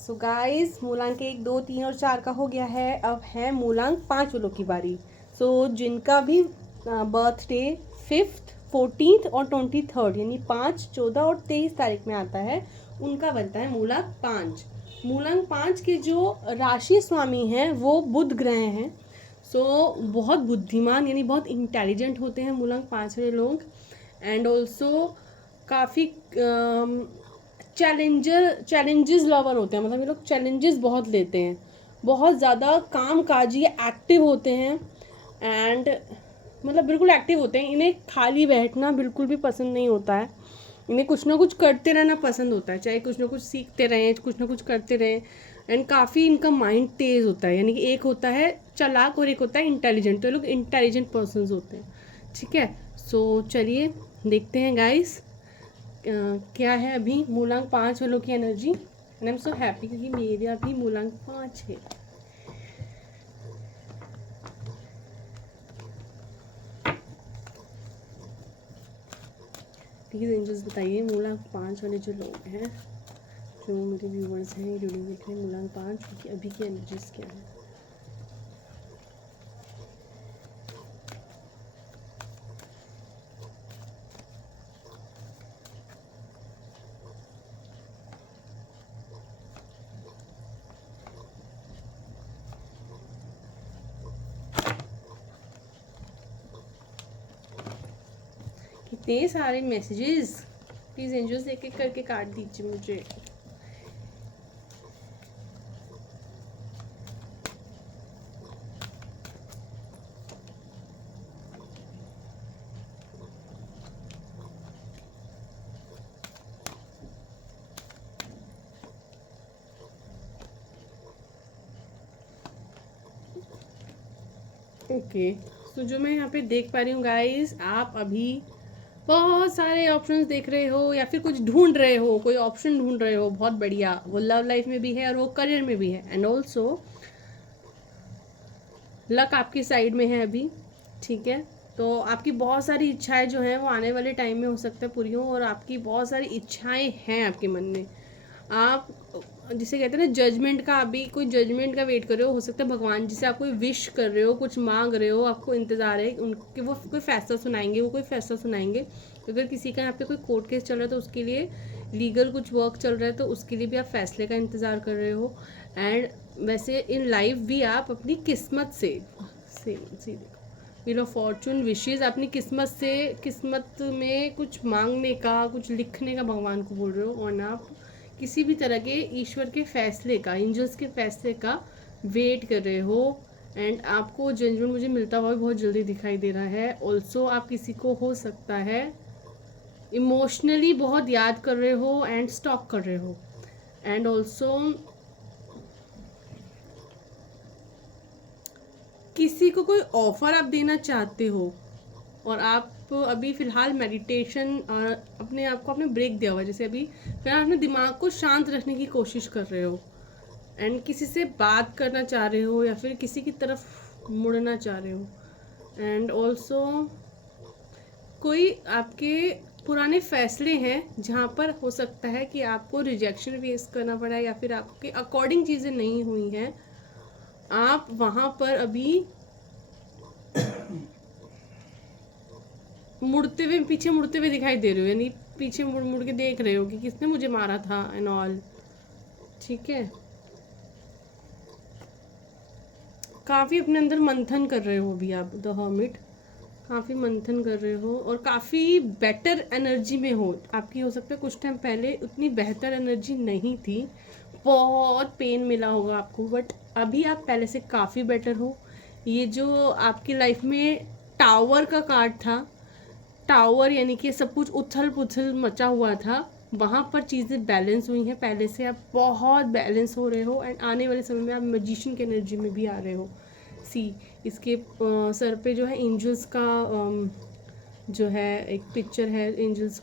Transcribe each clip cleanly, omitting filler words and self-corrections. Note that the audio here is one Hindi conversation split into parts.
सो गाइस, मूलांक 1, 2, 3 और 4 का हो गया है। अब है मूलांक 5 वालों की बारी। जिनका भी बर्थडे 5th, 14th और 23rd यानी 5, 14 और 23 तारीख में आता है, उनका बनता है मूलांक 5। मूलांक 5 के जो राशि स्वामी हैं वो बुध ग्रह हैं। बहुत बुद्धिमान यानी बहुत इंटेलिजेंट होते हैं मूलांक 5 वाले लोग। एंड ऑल्सो काफ़ी चैलेंजेस लवर होते हैं, मतलब ये लोग चैलेंजेस बहुत लेते हैं, बहुत ज़्यादा काम काजी एक्टिव होते हैं। एंड मतलब बिल्कुल एक्टिव होते हैं। इन्हें खाली बैठना बिल्कुल भी पसंद नहीं होता है। इन्हें कुछ ना कुछ करते रहना पसंद होता है, चाहे कुछ ना कुछ सीखते रहें, कुछ ना कुछ करते रहें। एंड काफ़ी इनका माइंड तेज़ होता है, यानी कि एक होता है चालाक और एक होता है इंटेलिजेंट। तो ये लोग इंटेलिजेंट पर्सनस होते हैं। ठीक है, चलिए देखते हैं गाइस क्या है अभी मूलांक 5 वालों की energy. And I am so happy क्योंकि मेरा भी मूलांक 5 है। प्लीज़ एंजल्स बताइए मूलांक 5 वाले जो लोग हैं, जो मेरे व्यूवर्स हैं, वीडियो देख रहे हैं, मूलांक 5 की अभी की एनर्जीज क्या है। कितने सारे मैसेजेस, प्लीज़ एंजल्स एक एक करके काट दीजिए मुझे। ओके, जो मैं यहाँ पे देख पा रही हूँ गाइस, आप अभी बहुत सारे ऑप्शंस देख रहे हो या फिर कुछ ढूंढ रहे हो, कोई ऑप्शन ढूंढ रहे हो। बहुत बढ़िया, वो लव लाइफ में भी है और वो करियर में भी है। एंड ऑल्सो लक आपकी साइड में है अभी। ठीक है, तो आपकी बहुत सारी इच्छाएं जो हैं वो आने वाले टाइम में हो सकता है पूरी हो, और आपकी बहुत सारी इच्छाएं हैं आपके मन में। आप जिसे कहते हैं ना जजमेंट का, अभी कोई जजमेंट का वेट कर रहे हो सकता है भगवान जी से आप कोई विश कर रहे हो, कुछ मांग रहे हो, आपको इंतज़ार है उनके, वो कोई फैसला सुनाएंगे, वो कोई फैसला सुनाएंगे। अगर किसी का यहाँ पे कोई कोर्ट केस चल रहा है तो उसके लिए लीगल कुछ वर्क चल रहा है, तो उसके लिए भी आप फैसले का इंतज़ार कर रहे हो। एंड वैसे इन लाइफ भी आप अपनी किस्मत से व्हील ऑफ फॉर्चून विशेज़ अपनी किस्मत से, किस्मत में कुछ मांगने का, कुछ लिखने का भगवान को बोल रहे हो। और आप किसी भी तरह के ईश्वर के फैसले का, एंजल्स के फैसले का वेट कर रहे हो। एंड आपको जजमेंट मुझे मिलता हुआ भी बहुत जल्दी दिखाई दे रहा है। ऑल्सो आप किसी को हो सकता है इमोशनली बहुत याद कर रहे हो एंड स्टॉक कर रहे हो। एंड ऑल्सो किसी को कोई ऑफर आप देना चाहते हो, और आप अभी फ़िलहाल मेडिटेशन और अपने आप को आपने ब्रेक दिया हुआ है, जैसे अभी फिलहाल अपने दिमाग को शांत रखने की कोशिश कर रहे हो। एंड किसी से बात करना चाह रहे हो या फिर किसी की तरफ मुड़ना चाह रहे हो। एंड ऑल्सो कोई आपके पुराने फैसले हैं जहाँ पर हो सकता है कि आपको रिजेक्शन फेस करना पड़ा है या फिर आपके अकॉर्डिंग चीज़ें नहीं हुई हैं। आप वहाँ पर अभी मुड़ते हुए, पीछे मुड़ते हुए दिखाई दे रहे हो, यानी पीछे मुड़ मुड़ के देख रहे हो कि किसने मुझे मारा था एंड ऑल। ठीक है, काफ़ी अपने अंदर मंथन कर रहे हो अभी आप, द हर्मिट। काफ़ी मंथन कर रहे हो और काफ़ी बेटर एनर्जी में हो। आपकी हो सकता है कुछ टाइम पहले उतनी बेहतर एनर्जी नहीं थी, बहुत पेन मिला होगा आपको, बट अभी आप पहले से काफ़ी बेटर हो। ये जो आपकी लाइफ में टावर का कार्ड था, टावर यानी कि सब कुछ उथल पुथल मचा हुआ था, वहाँ पर चीज़ें बैलेंस हुई हैं। पहले से आप बहुत बैलेंस हो रहे हो एंड आने वाले समय में आप मैजिशियन की एनर्जी में भी आ रहे हो। इसके सर पे जो है एंजल्स का जो है एक पिक्चर है, एंजल्स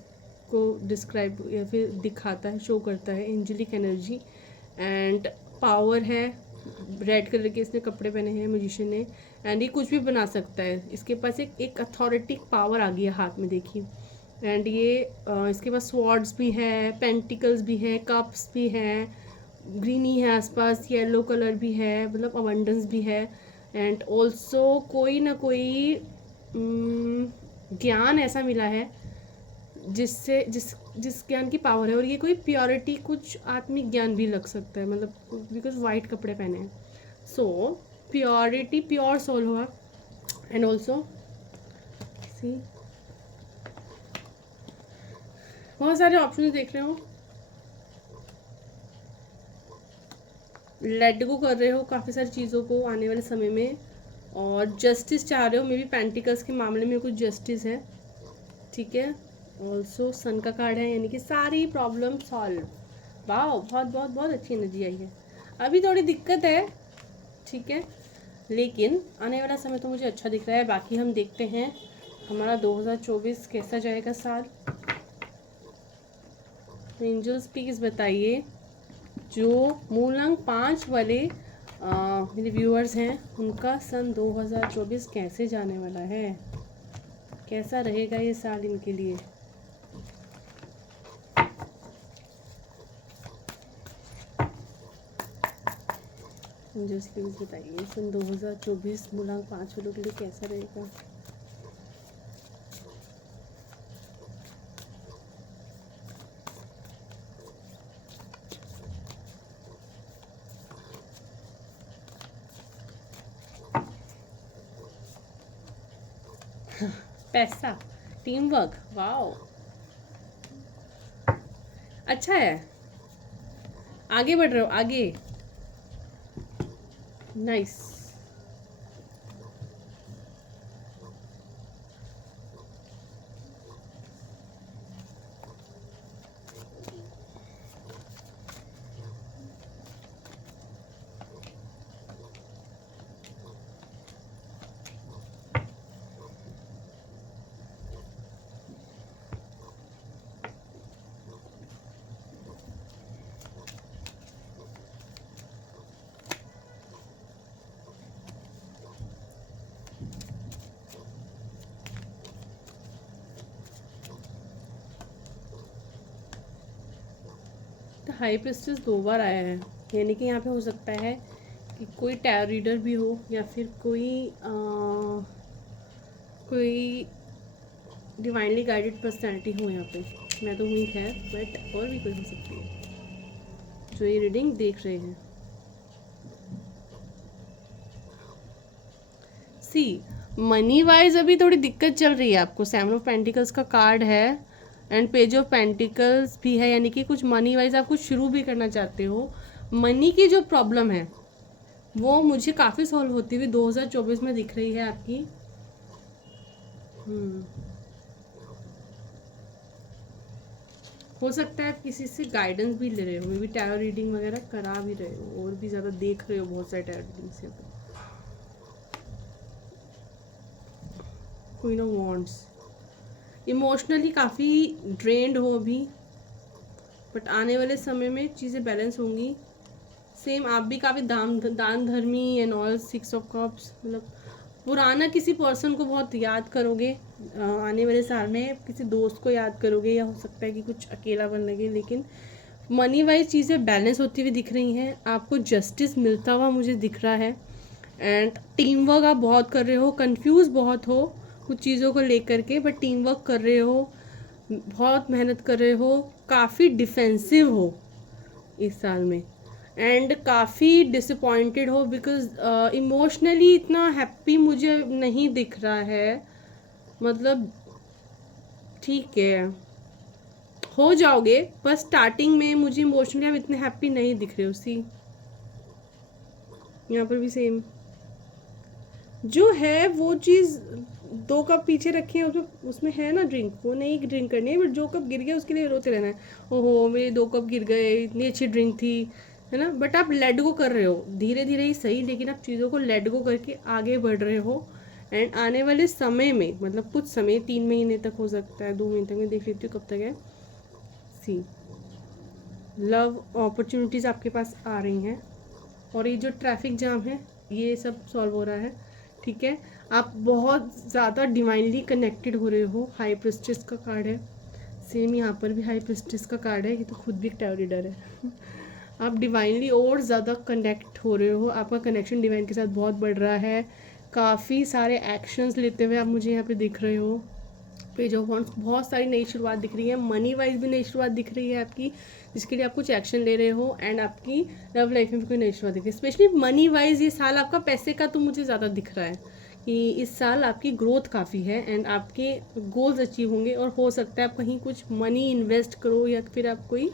को डिस्क्राइब या फिर दिखाता है, शो करता है एंजलिक एनर्जी। एंड पावर है, रेड कलर के इसने कपड़े पहने हैं मैजिशियन ने। एंड ये कुछ भी बना सकता है, इसके पास एक अथॉरिटिक पावर आ गई है हाथ में, देखिए। एंड ये इसके पास स्वॉर्ड्स भी है, पेंटिकल्स भी हैं, कप्स भी हैं, ग्रीनी है आसपास, येलो कलर भी है, मतलब अबंडेंस भी है। एंड ऑल्सो कोई ना कोई ज्ञान ऐसा मिला है जिससे जिस ज्ञान की पावर है, और ये कोई प्योरिटी, कुछ आत्मिक ज्ञान भी लग सकता है, मतलब बिकॉज वाइट कपड़े पहने हैं। सो प्योरिटी, प्योर सोल हुआ। एंड ऑल्सो सी बहुत सारे ऑप्शन देख रहे हो, लेट गो कर रहे हो काफ़ी सारी चीज़ों को आने वाले समय में, और जस्टिस चाह रहे हो। मे बी पेंटिकल्स के मामले में कुछ जस्टिस है, ठीक है। ऑल्सो सन का कार्ड है, यानी कि सारी प्रॉब्लम सॉल्व। वाह, बहुत बहुत बहुत अच्छी एनर्जी आई है। अभी थोड़ी दिक्कत है, ठीक है, लेकिन आने वाला समय तो मुझे अच्छा दिख रहा है। बाकी हम देखते हैं हमारा 2024 कैसा जाएगा साल। एंजल्स प्लीज़ बताइए, जो मूल अंक 5 वाले मेरे व्यूअर्स हैं, उनका सन 2024 कैसे जाने वाला है, कैसा रहेगा ये साल इनके लिए। एंजल्स प्लीज़ बताइए, सन 2024 मूल अंक 5 वालों के लिए कैसा रहेगा। पैसा, टीम वर्क, वाओ, अच्छा है, आगे बढ़ रहे हो, आगे, नाइस। हाई प्रिस्टेस 2 बार आया है, यानी कि यहाँ पे हो सकता है कि कोई टैरो रीडर भी हो, या फिर कोई डिवाइनली गाइडेड पर्सनैलिटी हो यहाँ पे। मैं तो हुई खैर, बट और भी कोई हो सकती है जो ये रीडिंग देख रहे हैं। सी मनी वाइज अभी थोड़ी दिक्कत चल रही है आपको। 7 ऑफ पेंटिकल्स का कार्ड है एंड पेज ऑफ पेंटिकल्स भी है, यानी कि कुछ मनी वाइज आप कुछ शुरू भी करना चाहते हो। मनी की जो प्रॉब्लम है वो मुझे काफ़ी सॉल्व होती हुई 2024 में दिख रही है आपकी। हो सकता है आप किसी से गाइडेंस भी ले रहे हो, मे बी टैरो रीडिंग वगैरह करा भी रहे हो, और भी ज़्यादा देख रहे हो बहुत सारे टैरो रीडिंग से। क्वीन ऑफ वॉन्ड्स, इमोशनली काफ़ी ड्रेन्ड हो अभी, बट आने वाले समय में चीज़ें बैलेंस होंगी। सेम आप भी काफ़ी दान धर्मी एंड ऑल। 6 ऑफ कप्स, मतलब पुराना किसी पर्सन को बहुत याद करोगे आने वाले साल में, किसी दोस्त को याद करोगे, या हो सकता है कि कुछ अकेलापन लगे। लेकिन मनी वाइज चीज़ें बैलेंस होती हुई दिख रही हैं, आपको जस्टिस मिलता हुआ मुझे दिख रहा है। एंड टीम वर्क आप बहुत कर रहे हो, कंफ्यूज बहुत हो कुछ चीज़ों को लेकर के, बट टीम वर्क कर रहे हो, बहुत मेहनत कर रहे हो, काफ़ी डिफेंसिव हो इस साल में, एंड काफ़ी डिसअपॉइंटेड हो बिकॉज इमोशनली इतना हैप्पी मुझे नहीं दिख रहा है। मतलब ठीक है, हो जाओगे, पर स्टार्टिंग में मुझे इमोशनली आप इतने हैप्पी नहीं दिख रहे हो। सी यहाँ पर भी सेम जो है वो चीज़, 2 कप पीछे रखे हैं, उसमें है ना ड्रिंक, वो नहीं ड्रिंक करनी है, बट जो कप गिर गया उसके लिए रोते रहना है, ओहो मेरे 2 कप गिर गए, इतनी अच्छी ड्रिंक थी, है ना। बट आप लेट गो कर रहे हो, धीरे धीरे ही सही, लेकिन आप चीज़ों को लेट गो करके आगे बढ़ रहे हो। एंड आने वाले समय में, मतलब कुछ समय, 3 महीने तक हो सकता है, 2 महीने तक, मैं देख लेती हूँ कब तक है। सी लव अपॉर्चुनिटीज़ आपके पास आ रही हैं, और ये जो ट्रैफिक जाम है ये सब सॉल्व हो रहा है, ठीक है। आप बहुत ज़्यादा डिवाइनली कनेक्टेड हो रहे हो। हाई प्रिस्टेस का कार्ड है, सेम यहाँ पर भी हाई प्रिस्टेस का कार्ड है, ये तो खुद भी एक टैरो रीडर है। आप डिवाइनली और ज़्यादा कनेक्ट हो रहे हो, आपका कनेक्शन डिवाइन के साथ बहुत बढ़ रहा है। काफ़ी सारे एक्शंस लेते हुए आप मुझे यहाँ पे दिख रहे हो। पेज ऑफ वॉन्ड्स, बहुत सारी नई शुरुआत दिख रही है, मनी वाइज भी नई शुरुआत दिख रही है आपकी, जिसके लिए आप कुछ एक्शन ले रहे हो। एंड आपकी लव लाइफ में भी कोई नई शुरुआत दिख रही है, स्पेशली मनी वाइज। ये साल आपका पैसे का तो मुझे ज़्यादा दिख रहा है कि इस साल आपकी ग्रोथ काफ़ी है एंड आपके गोल्स अचीव होंगे। और हो सकता है आप कहीं कुछ मनी इन्वेस्ट करो या फिर आप कोई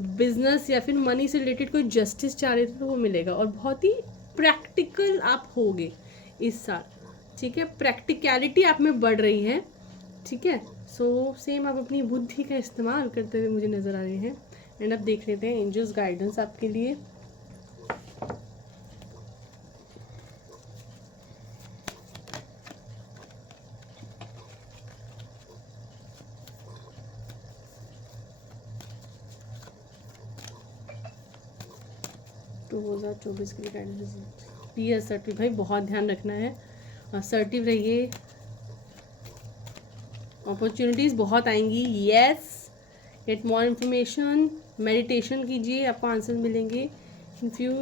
बिजनेस या फिर मनी से रिलेटेड कोई जस्टिस चाह रहे थे तो वो मिलेगा। और बहुत ही प्रैक्टिकल आप होगे इस साल, ठीक है। प्रैक्टिकलिटी आप में बढ़ रही है, ठीक है। सो सेम आप अपनी बुद्धि का इस्तेमाल करते हुए मुझे नज़र आ रहे हैं। एंड अब देख लेते हैं एंजल्स गाइडेंस आपके लिए। तो 2024 के लिए गाइडेंस बी असर्टिव, भाई बहुत ध्यान रखना है, असर्टिव रहिए। अपॉर्चुनिटीज़ बहुत आएंगी, yes. Get more information, meditation कीजिए, आपको आंसर मिलेंगे in few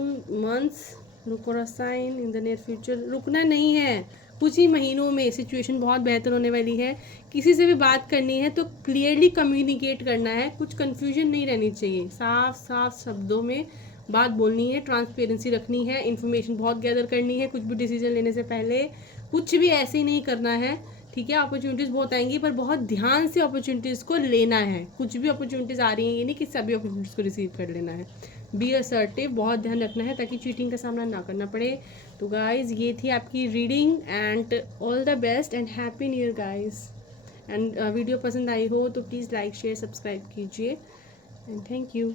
months. Look for a sign in the near future. रुकना नहीं है, कुछ ही महीनों में सिचुएशन बहुत बेहतर होने वाली है। किसी से भी बात करनी है तो क्लियरली कम्युनिकेट करना है, कुछ कन्फ्यूजन नहीं रहनी चाहिए, साफ साफ शब्दों में बात बोलनी है, ट्रांसपेरेंसी रखनी है, इन्फॉर्मेशन बहुत गैदर करनी है। कुछ भी डिसीजन लेने से पहले कुछ भी ऐसे ही नहीं करना है, ठीक है। अपॉर्चुनिटीज़ बहुत आएंगी पर बहुत ध्यान से अपॉर्चुनिटीज़ को लेना है। कुछ भी अपॉर्चुनिटीज़ आ रही हैं ये नहीं कि सभी अपॉर्चुनिटीज़ को रिसीव कर लेना है। बी असर्टिव, बहुत ध्यान रखना है ताकि चीटिंग का सामना ना करना पड़े। तो गाइज ये थी आपकी reading and all the best and happy new year guys. And video पसंद आई हो तो प्लीज़ लाइक शेयर सब्सक्राइब कीजिए एंड थैंक यू।